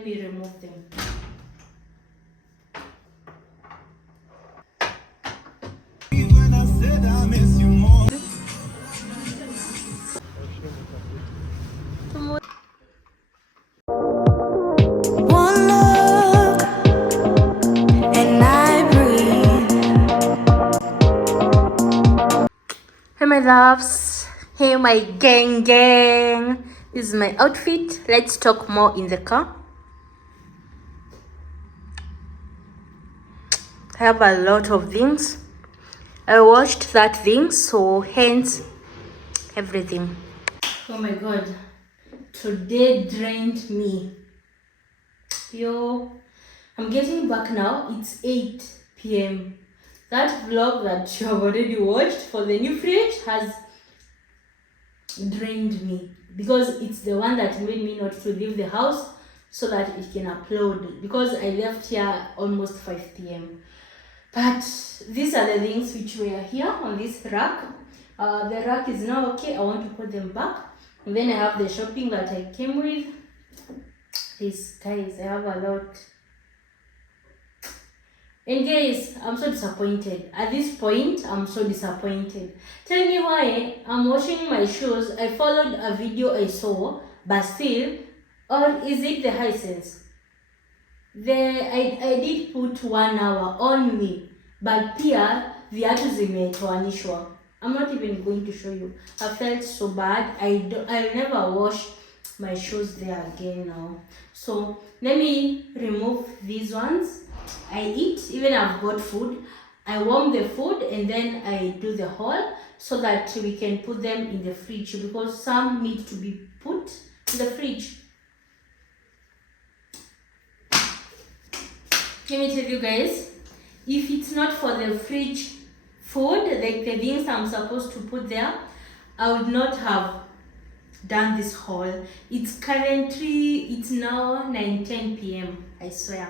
Let me remove them. Hey my loves, hey my gang. This is my outfit. Let's talk more in the car. I have a lot of things. I washed that thing, so hence everything. Oh my god, today drained me. Yo, I'm getting back now. It's 8 p.m. That vlog that you have already watched for the new fridge has drained me because it's the one that made me not to leave the house so that it can upload, because I left here almost 5 p.m. But these are the things which were here on this rack. The rack is now okay. I want to put them back. And then I have the shopping that I came with. This, guys, I have a lot. And guys, I'm so disappointed. At this point, I'm so disappointed. Tell me why I'm washing my shoes. I followed a video I saw, but still, or is it the Hisense? I did put 1 hour only, but pia viatu zimetoanishwa. I'm not even going to show you. I felt so bad. I'll never wash my shoes there again now. So let me remove these ones. I eat, even I've got food. I warm the food and then I do the haul so that we can put them in the fridge, because some need to be put in the fridge. Let me tell you guys, if it's not for the fridge food, like the things I'm supposed to put there, I would not have done this haul. It's now 9:10 p.m. I swear.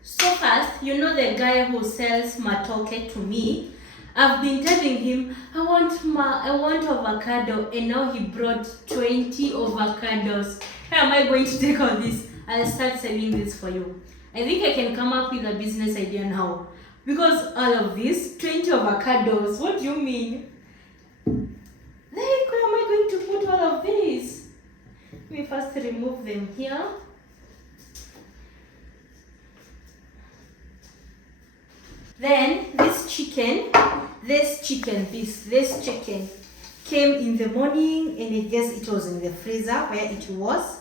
So fast, you know the guy who sells matoke to me, I've been telling him I want avocado, and now he brought 20 avocados. How am I going to take all this? I'll start selling this for you. I think I can come up with a business idea now, because all of this 20 avocados. What do you mean? Like, where am I going to put all of this? Let me first remove them here. Then this chicken came in the morning, and I guess it was in the freezer where it was.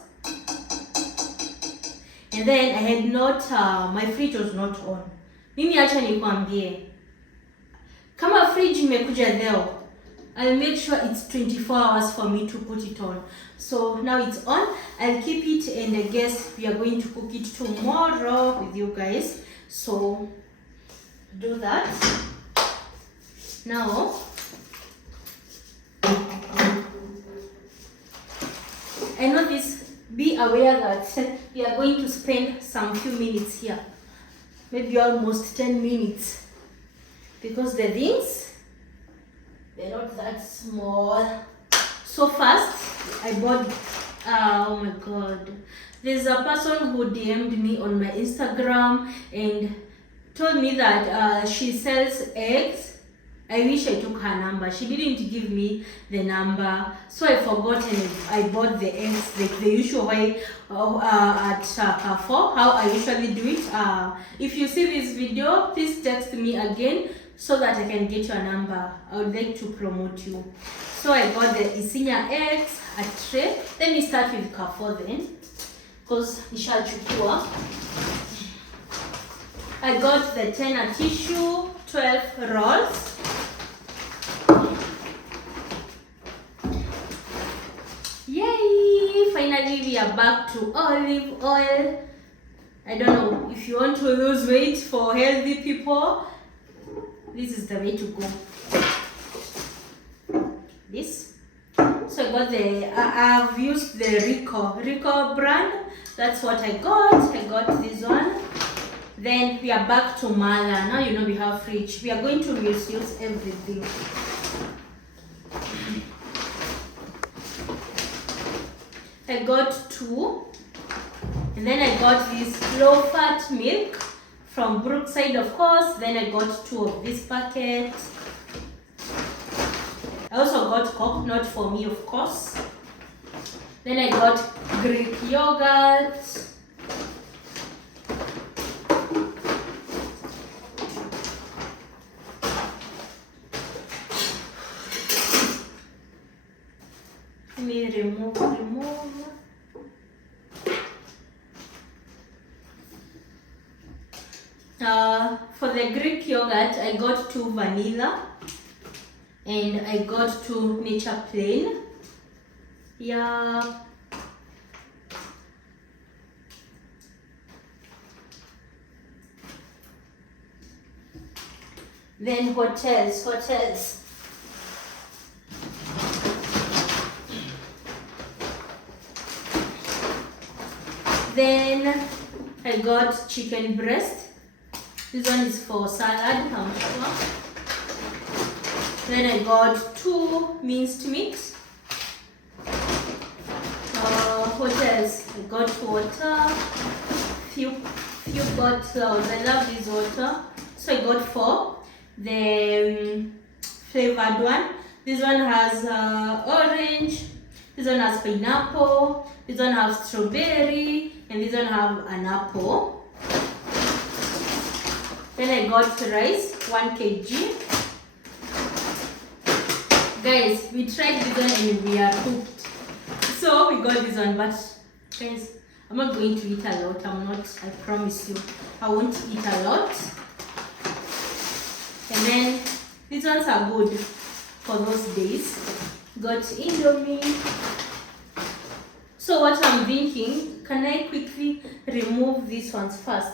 And then I had not, my fridge was not on. Mimi acha nikwambie, kama fridge imekuja leo, I'll make sure it's 24 hours for me to put it on. So now it's on. I'll keep it, and I guess we are going to cook it tomorrow with you guys. So do that. Now, I know this. Be aware that we are going to spend some few minutes here, maybe almost 10 minutes, because the things, they're not that small. So fast, I bought, oh my god, there's a person who DM'd me on my Instagram and told me that she sells eggs. I wish I took her number. She didn't give me the number, so I forgot, and I bought the eggs like the usual way at Carrefour, how I usually do it. If you see this video, please text me again so that I can get your number. I would like to promote you. So I got the Isinya eggs, a tray. Let me start with Carrefour then, because nishachukua. I got the 10 tissue, 12 rolls. Yay! Finally, we are back to olive oil. I don't know, if you want to lose weight for healthy people, this is the way to go. This. So I got I've used the Rico brand. That's what I got. I got this one. Then we are back to Mala. Now you know we have fridge. We are going to misuse everything. I got 2. And then I got this low fat milk from Brookside, of course. Then I got 2 of this packet. I also got Coke, not for me, of course. Then I got Greek yogurt. Let me remove. For the Greek yogurt, I got 2 vanilla and I got 2 nature plain. Yeah. Then what else? Then I got chicken breast. This one is for salad, I'm sure. Then I got 2 minced meat. What else? I got water, few bottles. I love this water. So I got 4. The flavored one. This one has orange. This one has pineapple. This one has strawberry. And this one have an apple. Then I got rice, 1 kg. Guys, we tried this one and we are hooked. So we got this one, but guys, I'm not going to eat a lot. I promise you. I won't eat a lot. And then these ones are good for those days. Got Indomie. So what I'm thinking, can I quickly remove these ones first?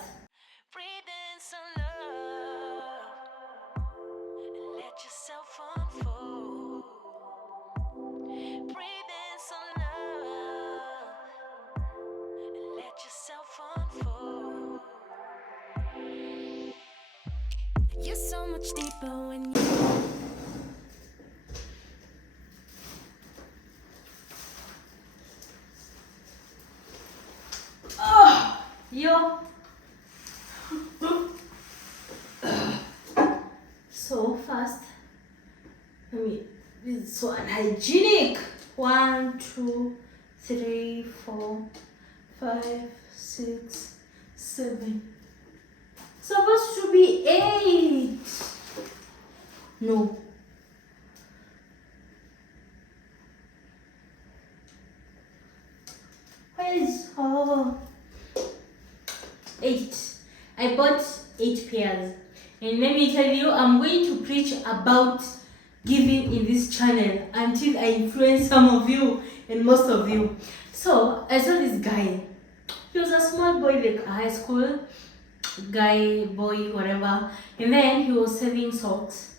You're so much deeper when you Yo. So fast. This is so unhygienic. 1, 2, 3, 4, 5, 6, 7. Supposed to be 8. No. Where is 8? I bought 8 pairs. And let me tell you, I'm going to preach about giving in this channel until I influence some of you and most of you. So I saw this guy. He was a small boy, like a high school guy, boy, whatever. And then he was selling socks.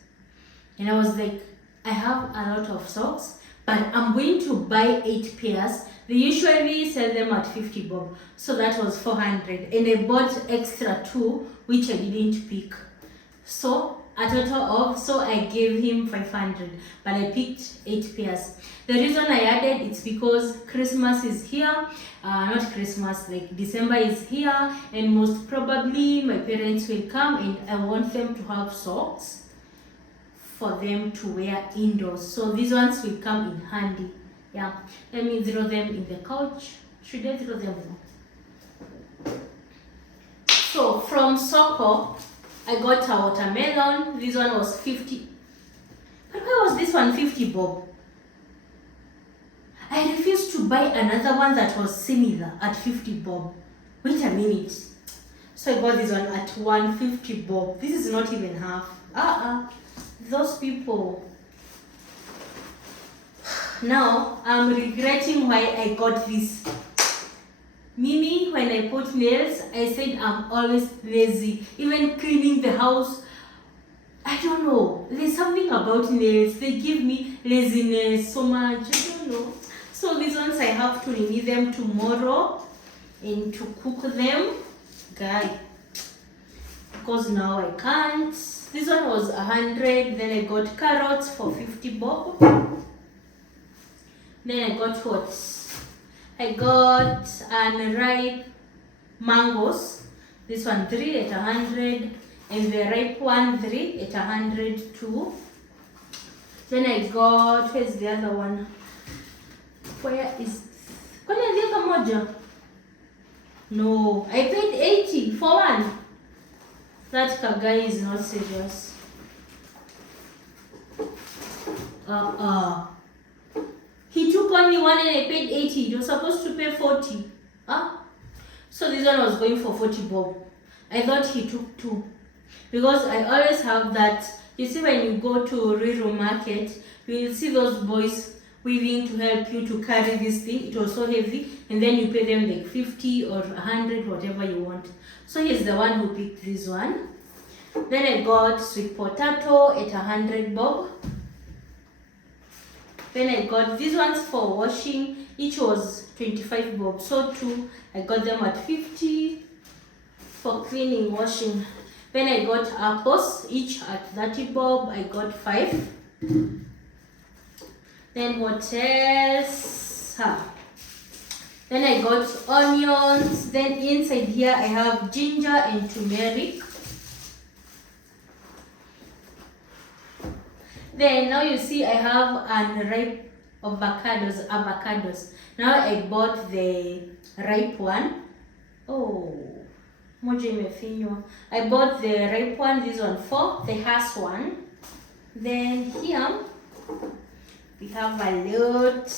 And I was like, I have a lot of socks, but I'm going to buy 8 pairs. They usually sell them at 50 bob. So that was 400. And I bought extra 2, which I didn't pick. So a total of, so I gave him 500, but I picked 8 pairs. The reason I added, it's because Christmas is here, not Christmas, like December is here, and most probably my parents will come and I want them to have socks for them to wear indoors. So these ones will come in handy. Yeah, let me throw them in the couch. Should I throw them? So from Soko, I got a watermelon. This one was 50. But why was this one 50 bob? I refused to buy another one that was similar at 50 bob. Wait a minute. So I got this one at 150 bob. This is not even half. Those people. Now I'm regretting why I got this. Mimi, when I put nails, I said I'm always lazy. Even cleaning the house, I don't know. There's something about nails. They give me laziness so much. I don't know. So these ones I have to renew them tomorrow and to cook them. Guy, because now I can't. This one was 100. Then I got carrots for 50 bob. Then I got what? I got unripe mangoes. This one 3 at 100, and the ripe one 3 at 100 too. Then I got, where's the other one? Where is, no, I paid 80 for one. That guy is not serious. He took only one and I paid 80. You were supposed to pay 40. So this one was going for 40 bob. I thought he took 2. Because I always have that. You see, when you go to Rural Market, you will see those boys weaving to help you to carry this thing. It was so heavy. And then you pay them like 50 or 100, whatever you want. So he's the one who picked this one. Then I got sweet potato at 100 bob. Then I got these ones for washing. Each was 25 bob. So 2, I got them at 50 for cleaning, washing. Then I got apples, each at 30 bob. I got 5. Then what else? Then I got onions. Then inside here I have ginger and turmeric. Then now you see I have unripe avocados. Now I bought the ripe one. Oh, moja imefinywa. I bought the ripe one, this one 4, the Hass one. Then here we have a lot.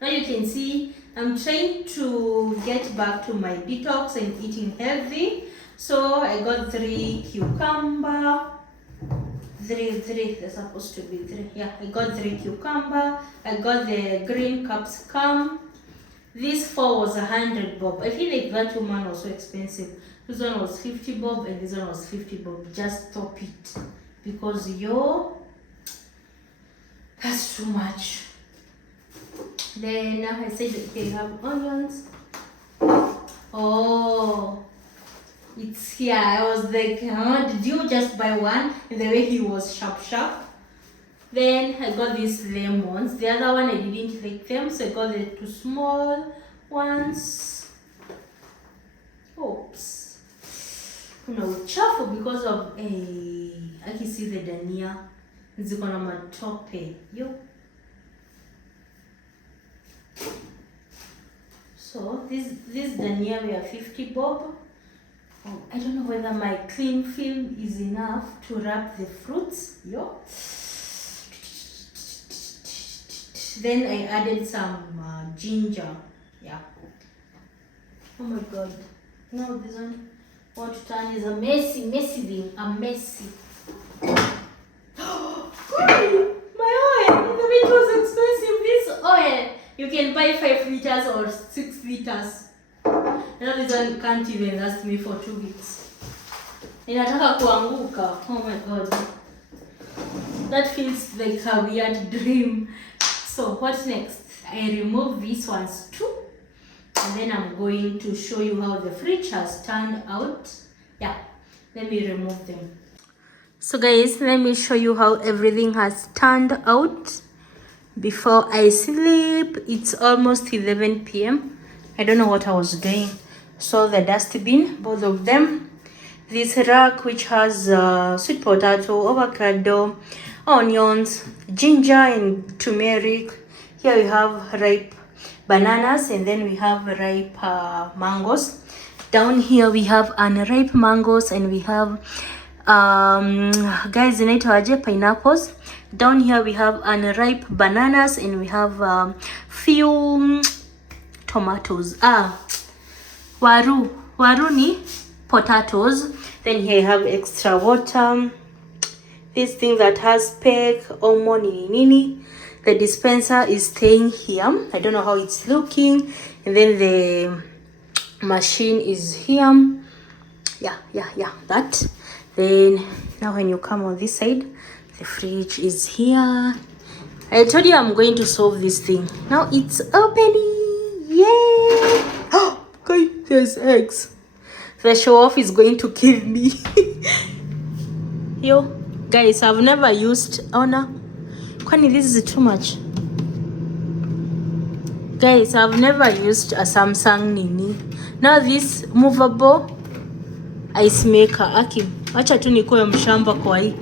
Now you can see I'm trying to get back to my detox and eating healthy. So I got 3 cucumber. 3, they're supposed to be 3. Yeah, I got 3 cucumber. I got the green capsicum. This 4 was 100 bob. I feel like that one was so expensive. This one was 50 bob and this one was 50 bob. Just stop it. Because that's too much. Then I said okay, you have onions. Oh, it's here. I was like, did you just buy one? And the way he was sharp. Then I got these lemons. The other one I didn't like them, so I got the 2 small ones. Oops. Kuna uchafu because of I can see the dania. Ziko na matope. So this dania we are 50 bob. I don't know whether my cling film is enough to wrap the fruits. Then I added some ginger. Yeah. Oh my god. No, this one want to turn is a messy thing. A messy. My oil! The meat was expensive. This oil, you can buy 5 liters or 6 liters. Now this one can't even last me for 2 weeks. Inataka kuanguka. Oh my god. That feels like a weird dream. So what next? I remove these ones too. And then I'm going to show you how the fridge has turned out. Yeah, let me remove them. So guys, let me show you how everything has turned out before I sleep. It's almost 11 p.m. I don't know what I was doing. So the dustbin, both of them. This rack which has sweet potato, avocado, onions, ginger and turmeric. Here we have ripe bananas and then we have ripe mangoes. Down here we have unripe mangoes and we have guys inaitwaje, pineapples. Down here we have unripe bananas and we have few tomatoes. Waru ni potatoes. Then here you have extra water. This thing that has peg, omo, nini. The dispenser is staying here. I don't know how it's looking. And then the machine is here. Yeah, that. Then now when you come on this side, the fridge is here. I told you I'm going to solve this thing. Now it's opening. Yay! Oh, guys, there's eggs. The show off is going to kill me. Yo, guys, I've never used Kwani this is too much. Guys, I've never used a Samsung nini. Now this movable ice maker. Aki, acha tu nikuwe mshamba kwa hii.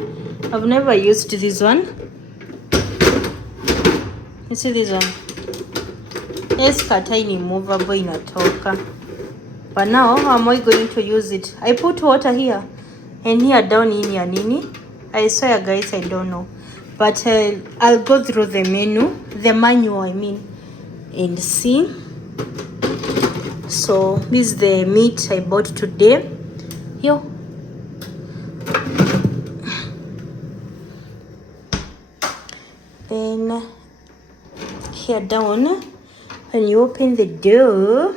I've never used this one. You see this one? Yes, katai ni movable inatoka. But now, how am I going to use it? I put water here. And here down in ya nini. I swear guys, I don't know. But I'll go through the menu. The manual, I mean. And see. So, this is the meat I bought today. Yo. Then here down, when you open the door,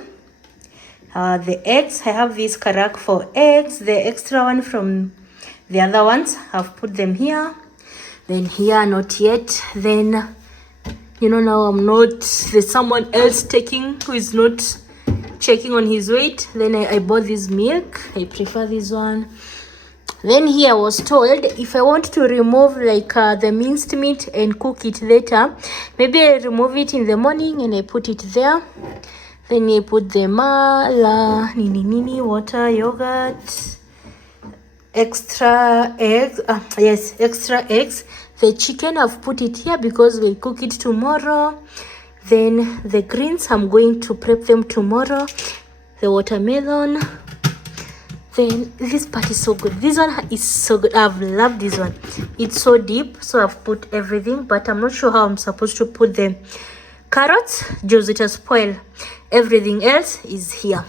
the eggs, I have this carac for eggs, the extra one from the other ones, I've put them here. Then here, not yet. Then, you know, now I'm not, there's someone else taking who is not checking on his weight. Then I bought this milk. I prefer this one. Then here I was told if I want to remove like the minced meat and cook it later, maybe I remove it in the morning and I put it there. Then I put the mala, nini, water, yogurt, extra eggs. Yes, extra eggs. The chicken I've put it here because we'll cook it tomorrow. Then the greens, I'm going to prep them tomorrow. The watermelon. Then this part is so good. This one is so good. I've loved this one. It's so deep, so I've put everything, but I'm not sure how I'm supposed to put the carrots. Just it has spoiled. Everything else is here.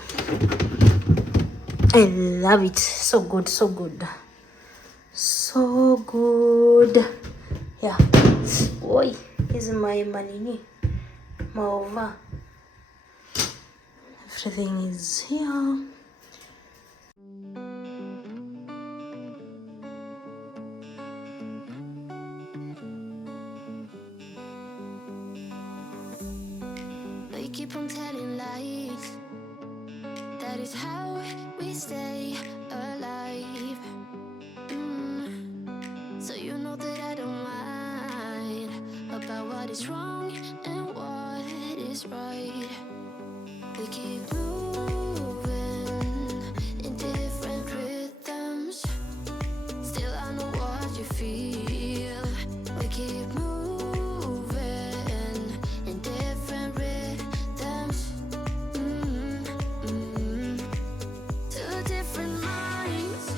I love it. So good, so good. So good. Yeah. Oi, this is my manini. Maova. Everything is here. They keep on telling lies. That is how we stay alive. So you know that I don't mind about what is wrong and what is right. We keep moving in different rhythms. Still I know what you feel. We keep moving in different rhythms. Two different minds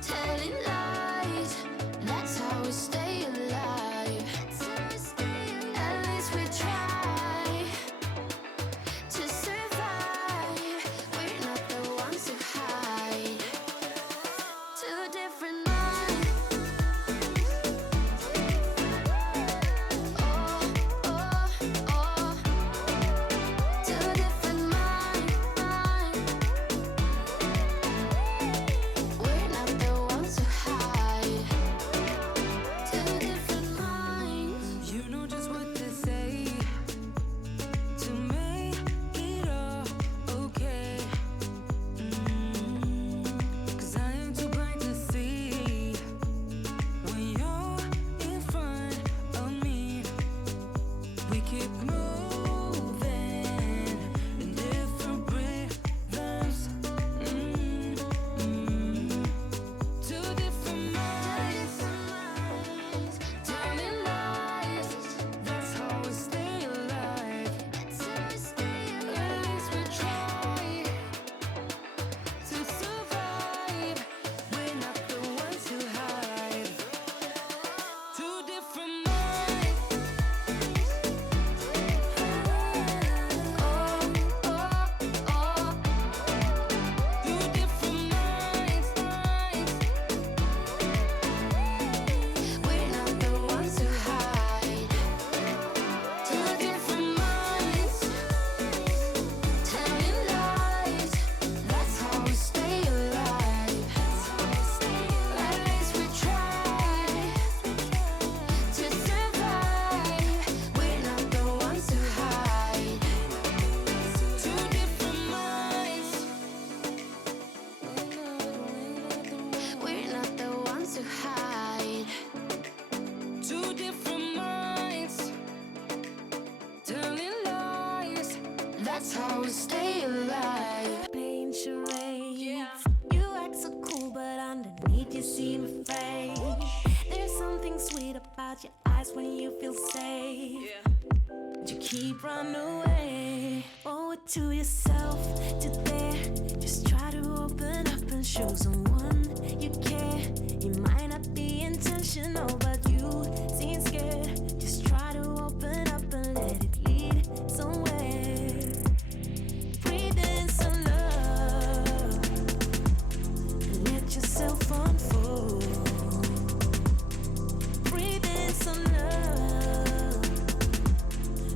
telling lies. That's how we stay alive. At least we try to survive. that's how we stay alive. Playing charades. You act so cool, but underneath you seem afraid. There's something sweet about your eyes when you feel safe. But you keep running away. Owe it to yourself to dare. Just try to open up and show someone you care. It might not be intentional, but you seem scared. Just try to open up and let it lead somewhere. Breathe in some love and let yourself unfold. Breathe in some love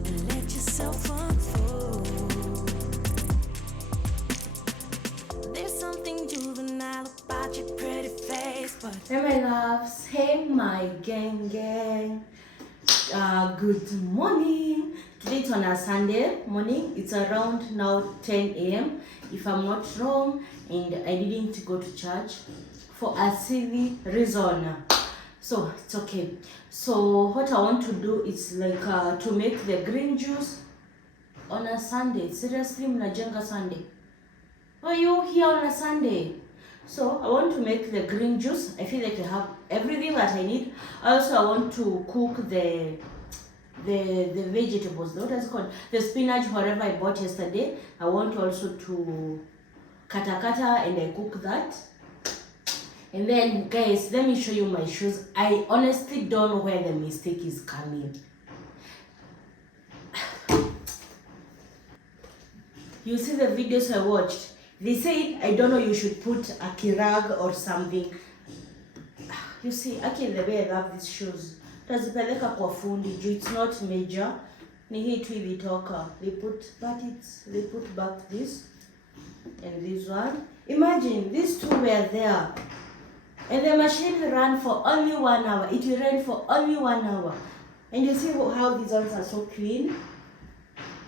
and let yourself unfold. There's something juvenile about your pretty face, but Hey my loves, hey my gang. Good morning. Today it's on a Sunday morning. It's around now 10 a.m. if I'm not wrong, and I didn't go to church for a silly reason. So it's okay. So what I want to do is like to make the green juice on a Sunday. Seriously, mnajenga Sunday. Are you here on a Sunday? So I want to make the green juice. I feel like I have everything that I need. Also, I want to cook the vegetables. What is it called? The spinach, whatever I bought yesterday. I want also to kata and I cook that. And then, guys, let me show you my shoes. I honestly don't know where the mistake is coming. You see the videos I watched. They said, I don't know, you should put a kirag or something. You see, actually the way I love these shoes. Tazipeleka kwa fundi, it's not major. Ni hii tu ilitoka. They put back this and this one. Imagine, these two were there. And the machine ran for only 1 hour. It ran for only 1 hour. And you see how these ones are so clean.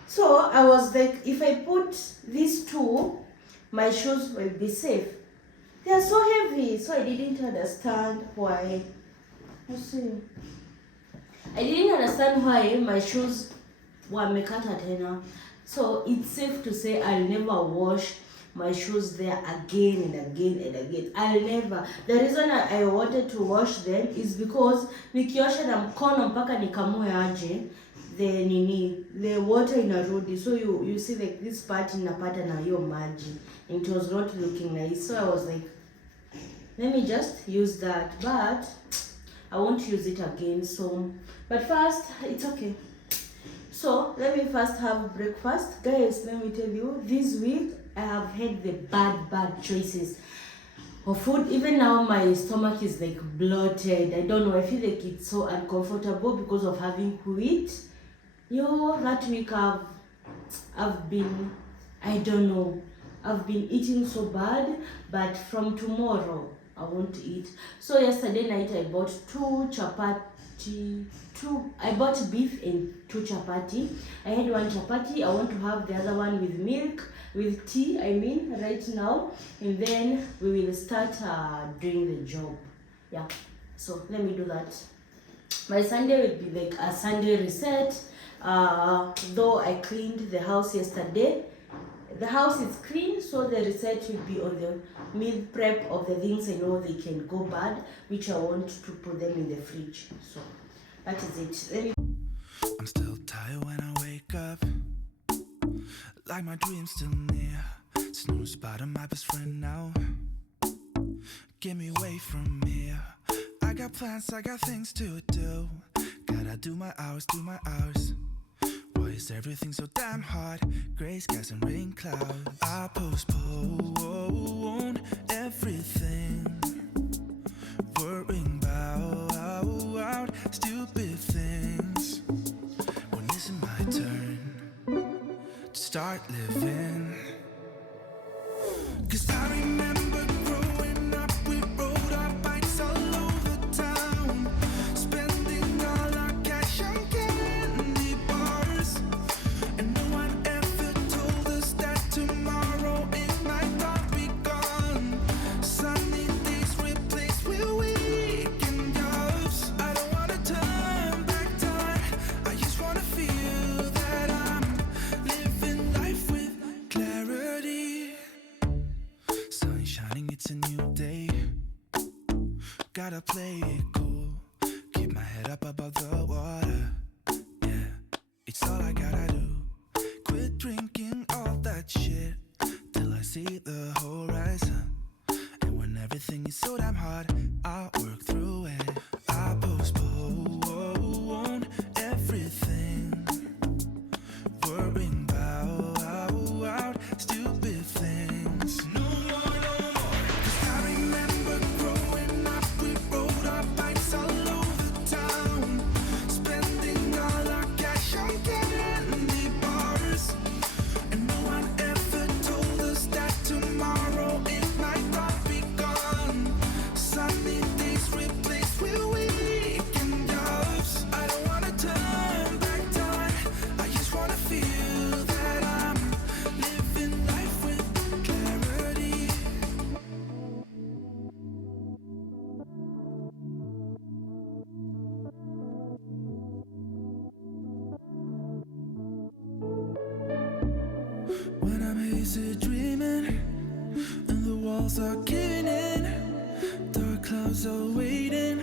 So I was like, if I put these two, my shoes will be safe. They are so heavy, so I didn't understand why. You see, I didn't understand why my shoes were mekata tena. So it's safe to say I'll never wash my shoes there again and again and again. I'll never. The reason I wanted to wash them is because nikiosha na mkono mpaka nikamue aje, the water inarudi, so you see like this part inapata na hiyo maji. It was not looking nice, so I was like, let me just use that, but I won't use it again. So but first, it's okay. So let me first have breakfast, guys. Let me tell you, this week I have had the bad choices of food. Even now my stomach is like bloated. I don't know, I feel like it's so uncomfortable because of having wheat. That week I've been, I don't know, I've been eating so bad, but from tomorrow I won't eat. So yesterday night I bought I bought beef and 2 chapati. I had 1 chapati. I want to have the other one with milk, with tea, I mean, right now. And then we will start doing the job. Yeah, so let me do that. My Sunday will be like a Sunday reset. Though I cleaned the house yesterday, the house is clean, so the reset will be on the meal prep of the things I know they can go bad, which I want to put them in the fridge. So that is it. I'm still tired when I wake up, like my dream's still near. Snooze bottom, my best friend now. Get me away from here. I got plans, I got things to do. Gotta do my hours. Why is everything so damn hard? Gray skies and rain clouds. I postpone everything, worrying about stupid things. When is it my turn to start living? 'Cause I remember growing up, we rode our bikes all over town, spending all our cash on candy bars. And no one ever told us that tomorrow it might not be gone. Sunny days replaced with weekend jobs. I don't wanna turn back time, I just wanna feel that I'm living life gotta play it cool. Keep my head up above the water. Yeah, it's all I gotta do. Quit drinking all that shit till I see the horizon. And when everything is so damn hard, I'll work through it. I postpone everything, worrying about stupid things. No more, no more. 'Cause I remember growing up, we rode our bikes all over town, spending all our cash on candy bars. And no one ever told us that tomorrow it might not be gone. Sunny days replaced with weekend jobs. I don't wanna turn back time. I just wanna feel that I'm living life with clarity. When I'm hazy dreaming and the walls are caving in, dark clouds are waiting,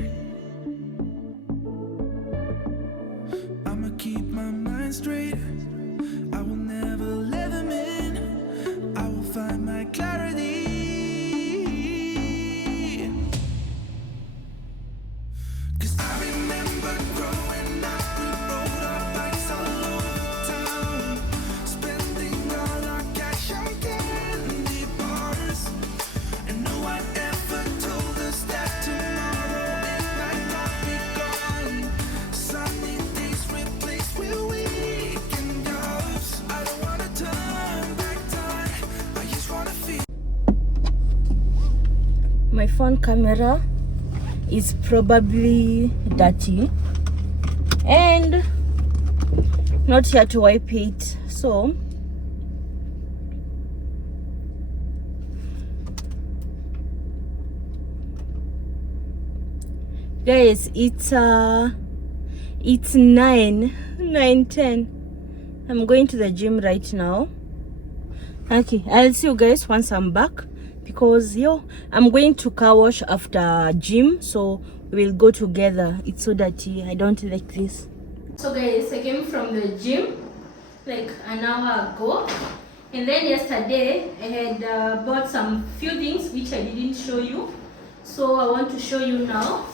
I'ma keep my mind straight. I will never let them in. I will find my clarity. 'Cause I remember growing up, we rode our bikes all over town, spending all our cash on candy bars. And no one ever told us that tomorrow it might not be gone. Sunny days replaced with weekend jobs. I don't wanna turn back time. I just wanna feel. My phone camera is probably dirty and not here to wipe it, so guys, it's 9:10. I'm going to the gym right now. Okay, I'll see you guys once I'm back, because I'm going to car wash after gym, so we'll go together. It's so dirty, I don't like this. So guys, I came from the gym like an hour ago, and then yesterday I had bought some few things which I didn't show you, so I want to show you now.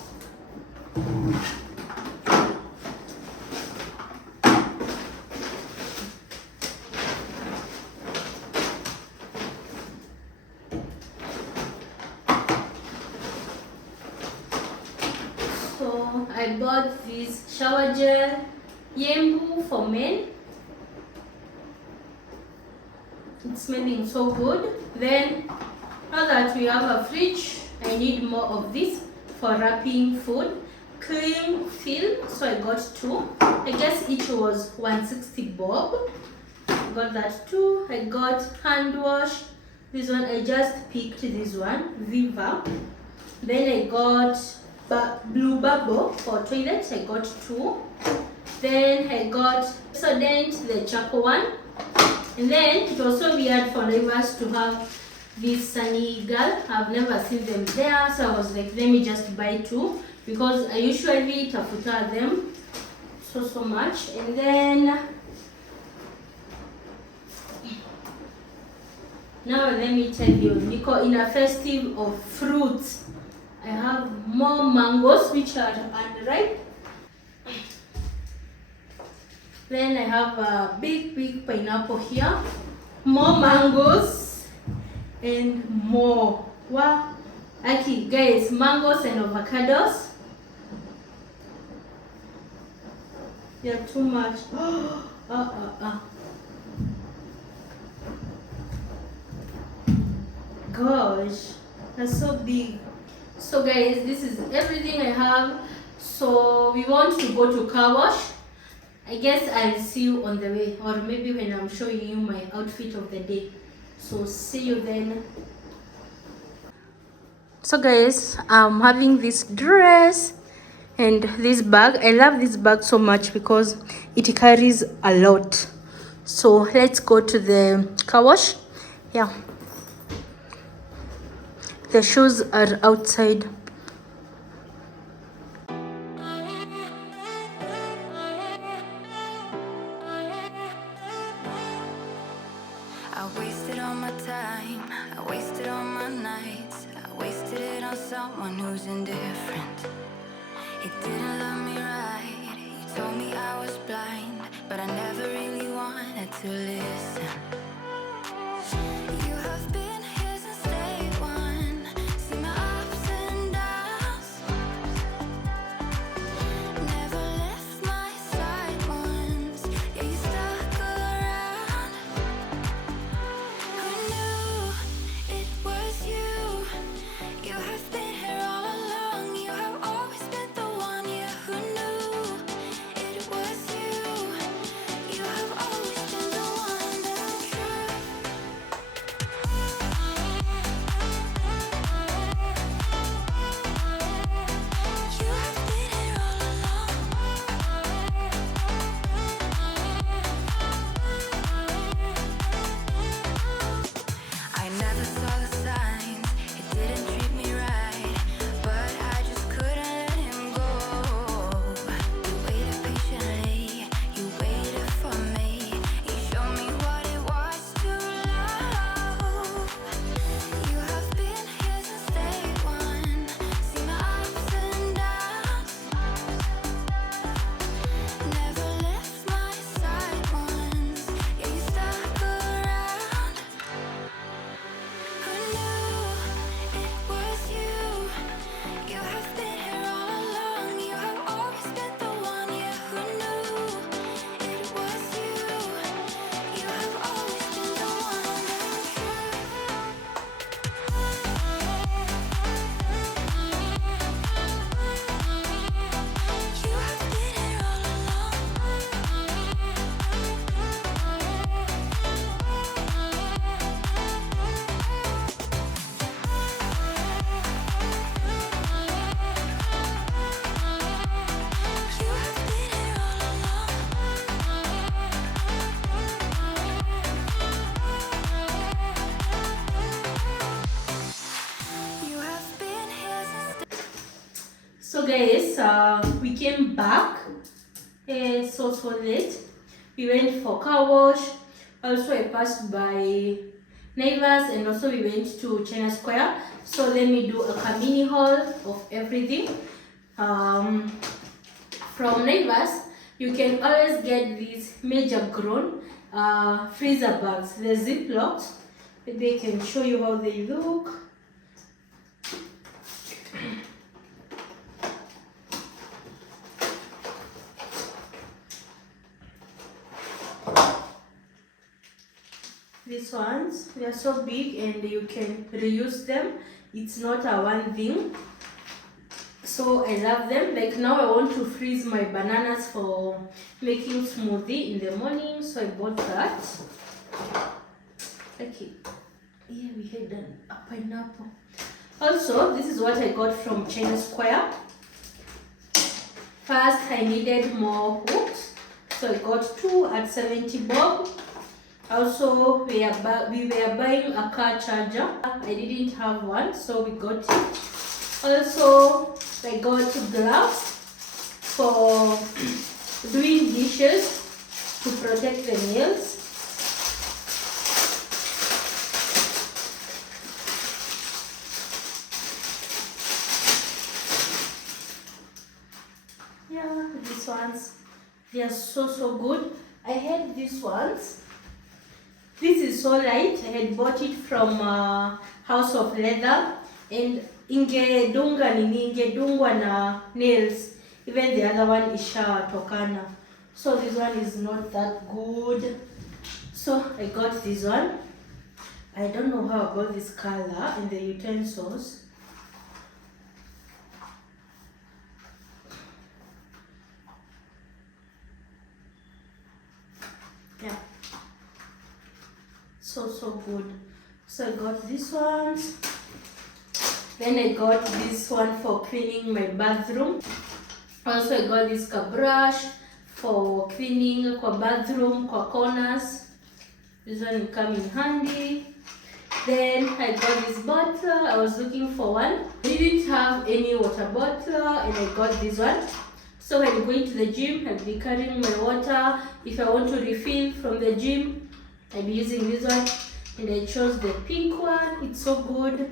So I bought this shower gel, Yembu for men. It's smelling so good. Then now that we have a fridge, I need more of this for wrapping food. Cling film, so I got 2. I guess each was 160 bob. I got that too. I got hand wash. This one I just picked this one, Viva. Then I got blue bubble for toilet. I got 2. Then I got Sodent, the charcoal one. And then it was so weird for neighbors to have this Sunny Girl. I've never seen them there, so I was like, let me just buy 2, because I usually tafuta them so much. And then now let me tell you, Nico, in a festive of fruits, I have more mangoes which are unripe. Then I have a big pineapple here, more mangoes, and more. Wow. Okay, guys, mangoes and avocados. They're too much. Gosh, that's so big. So guys, this is everything I have. So we want to go to car wash. I guess I'll see you on the way, or maybe when I'm showing you my outfit of the day. So see you then. So guys, I'm having this dress and this bag. I love this bag so much because it carries a lot. So let's go to the car wash. Yeah, the shoes are outside. Wasted all my time, I wasted all my nights, I wasted it on someone who's indifferent. He didn't love me right, he told me I was blind, but I never really wanted to listen. You have been here since day one, see my ups and downs, never left my side once, yeah, you stuck around. Who knew it was you? You have been here all along, you have always been the one, yeah, who knew it was you? You have always been the one, that's the truth. You have been here all along. I never saw the signs, it didn't treat me right, but I just couldn't let him go. You waited patiently, you waited for me, you showed me what it was to love. You have been here since day one, seen my ups and downs, never left my side once, yeah, you stuck around. Who knew it was you? You have been here all along, you have always been the one, yeah, who knew it was you? You have always been the one, that's the truth. You have been here all You have been here all along. You have been here since So guys, we came back so late. We went for car wash. Also I passed by neighbors and also we went to China Square. So let me do a mini haul of everything. From neighbors, you can always get these major grown freezer bags. They're ziplocked. Maybe I can show you how they look. These ones, they are so big and you can reuse them. It's not a one thing. So I love them. Like now I want to freeze my bananas for making smoothie in the morning. So I bought that. Okay. Here we had a pineapple. Also, this is what I got from China Square. First, I needed more hooks. So I got 2 at 70 bob. Also, we were buying a car charger. I didn't have one, so we got it. Also, I got gloves for doing dishes to protect the nails. Yeah, these ones, they are so good. I had these ones. This is so light. I had bought it from House of Leather, and ingedungwa na nails. Even the other one is tokana. So this one is not that good. So I got this one. I don't know how about this color and the utensils. Yeah. So good. So I got this ones. Then I got this one for cleaning my bathroom. Also I got this brush for cleaning kwa bathroom, kwa corners. This one will come in handy. Then I got this bottle. I was looking for one. I didn't have any water bottle and I got this one. So when I'm going to the gym, I'll be carrying my water. If I want to refill from the gym, I'll be using this one. and I chose the pink one. It's so good.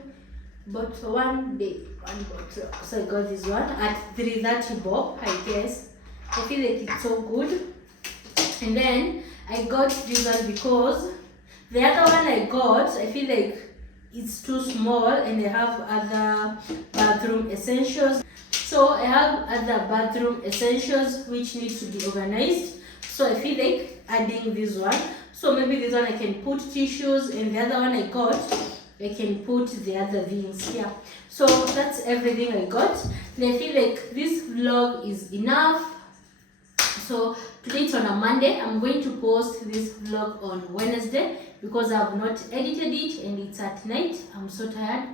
But one bottle. So I got this one at 330 bob, I guess. I feel like it's so good. And then I got this one because the other one I got, I feel like it's too small, and I have other bathroom essentials. So I have other bathroom essentials which need to be organized. So I feel like adding this one. So maybe this one I can put tissues, and the other one I got, I can put the other things here. So that's everything I got. And I feel like this vlog is enough. So today it's on a Monday. I'm going to post this vlog on Wednesday because I have not edited it and it's at night. I'm so tired.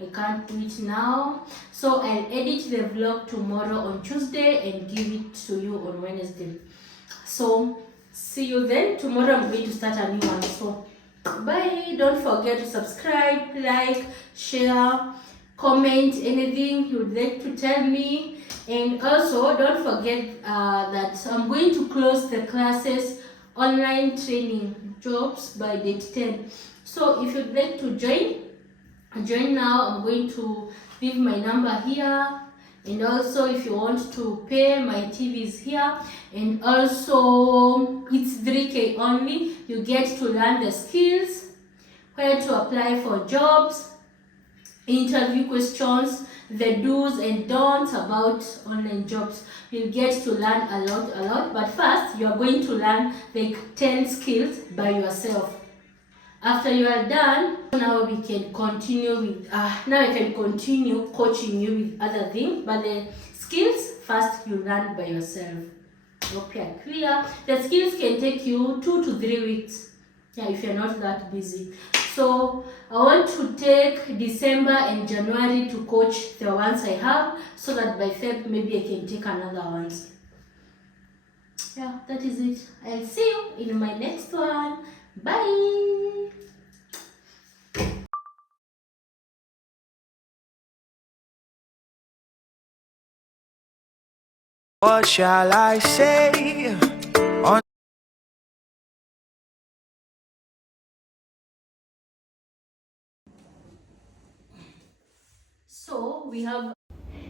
I can't do it now. So I'll edit the vlog tomorrow on Tuesday and give it to you on Wednesday. So see you then. Tomorrow I'm going to start a new one. So bye. Don't forget to subscribe, like, share, comment anything you'd like to tell me. And also don't forget that I'm going to close the classes online training jobs by date 10. So if you'd like to join now. I'm going to leave my number here. And also if you want to pay, my TV is here. And also it's 3K only. You get to learn the skills, where to apply for jobs, interview questions, the do's and don'ts about online jobs. You'll get to learn a lot. But first, you are going to learn like 10 skills by yourself. After you are done, now we can continue with now I can continue coaching you with other things. But the skills first you learn by yourself. Hope you are clear. The skills can take you 2 to 3 weeks. Yeah, if you're not that busy. So I want to take December and January to coach the ones I have, so that by Feb maybe I can take another ones. Yeah, that is it. I'll see you in my next one. Bye. What shall I say? So we have.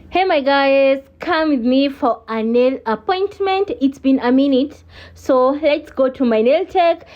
Hey my guys, come with me for a nail appointment. It's been a minute, so let's go to my nail tech.